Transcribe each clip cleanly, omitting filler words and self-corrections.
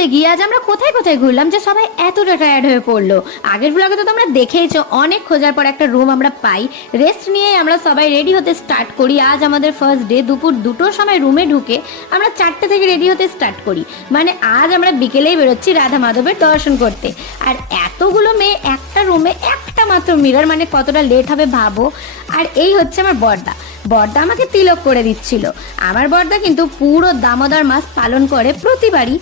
করে গিয়ে আজ আমরা কোথায় কোথায় ঘুরলাম যে সবাই এতটা টায়ার্ড হয়ে পড়লো। আগের ব্লগে তো তোমরা দেখেইছো, অনেক খোঁজার পর একটা রুম আমরা পাই। রেস্ট নিয়ে আমরা সবাই রেডি হতে স্টার্ট করি। আজ আমাদের ফার্স্ট ডে। দুপুর 2টোর সময় রুমে ঢুকে আমরা 4টে থেকে রেডি হতে স্টার্ট করি। মানে আজ আমরা বিকেলেই বেরোচ্ছি রাধা মাধবের দর্শন করতে। আর এতগুলো মেয়ে একটা রুমে, একটা মাত্র মিরর, মানে কতটা লেট হবে ভাবো। আর এই হচ্ছে আমার বর্দা। বর্দা আমাকে তিলক করে দিচ্ছিল। আমার বর্দা কিন্তু পুরো দামোদর মাস পালন করে প্রতিবারই।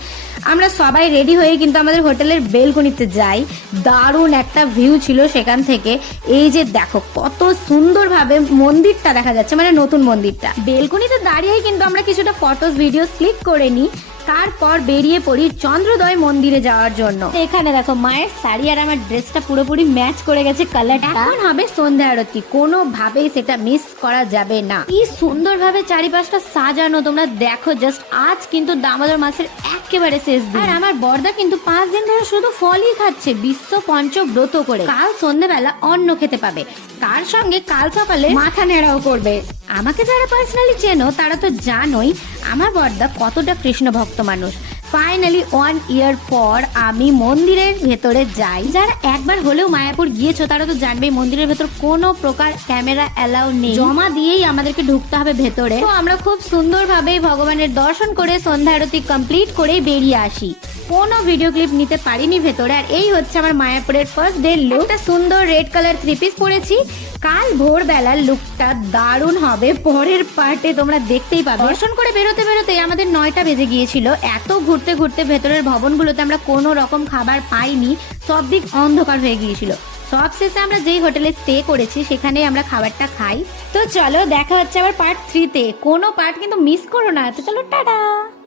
আমরা সবাই রেডি হয়ে কিন্তু আমাদের হোটেলের বেলকনিতে যাই। দারুণ একটা ভিউ ছিল সেখান থেকে। এই যে দেখো কত সুন্দরভাবে মন্দিরটা দেখা যাচ্ছে, মানে নতুন মন্দিরটা। বেলকনিতে দাঁড়িয়েই কিন্তু আমরা কিছুটা ফটোস ভিডিওস ক্লিক করে নিই। তারপর বেরিয়ে পড়ি চন্দ্রোদয় মন্দিরে যাওয়ার জন্য। এখানে দেখো মায়ের শাড়ি আর আমার ড্রেসটা পুরোপুরি ম্যাচ করে গেছে কালারটা। এখন হবে সন্ধ্যা আরতি, কোনোভাবেই সেটা মিস করা যাবে না। কি সুন্দরভাবে চারিপাশটা সাজানো তোমরা দেখো জাস্ট। আজ কিন্তু দামোদর মাসের একেবারে শেষ দিন। আর আমার বর্দা কিন্তু 5 দিন ধরে শুধু ফলই খাচ্ছে, বিশ্ব পঞ্চব্রত করে। কাল সন্ধ্যেবেলা অন্ন খেতে পাবে, তার সঙ্গে কাল সকালে মাথা নেড়াও করবে। আমাকে যারা পার্সোনালি চেনো তারা তো জানোই আমার বর্দা কতটা কৃষ্ণ ভক্ত মানুষ। ফাইনালি 1 ইয়ার পর আমি মন্দিরের ভেতরে যাই। যারা একবার হলেও মায়াপুর গিয়েছো তারা তো জানবেই মন্দিরের ভেতর কোনো প্রকার ক্যামেরা অ্যালাউ নেই, জমা দিয়েই আমাদেরকে ঢুকতে হবে ভেতরে। তো আমরা খুব সুন্দরভাবে ভগবানের দর্শন করে সন্ধ্যা আরতি কমপ্লিট করে বেরিয়ে আসি। কোনো ভিডিও ক্লিপ নিতে পারিনি ভেতরে। আর এই হচ্ছে আমার মায়াপুরের ফার্স্ট ডে লুক। একটা সুন্দর রেড কালার 3 পিস পরেছি। কাল ভোরবেলার লুকটা দারুণ হবে, পরের পার্টে তোমরা দেখতেই পাবে। দর্শন করে বেরোতে বেরোতে আমাদের 9টা বেজে গিয়েছিল। এত ঘুরতে ঘুরতে ভেতরের ভবনগুলোতে আমরা কোনো রকম খাবার পাইনি, সব দিক অন্ধকার হয়ে গিয়েছিল। সব শেষে আমরা যেই হোটেলে স্টে করেছি সেখানে আমরা খাবারটা খাই। তো চলো দেখা হচ্ছে আবার পার্ট 3-তে। কোনো পার্ট কিন্তু মিস করো না। তো চলো টাটা।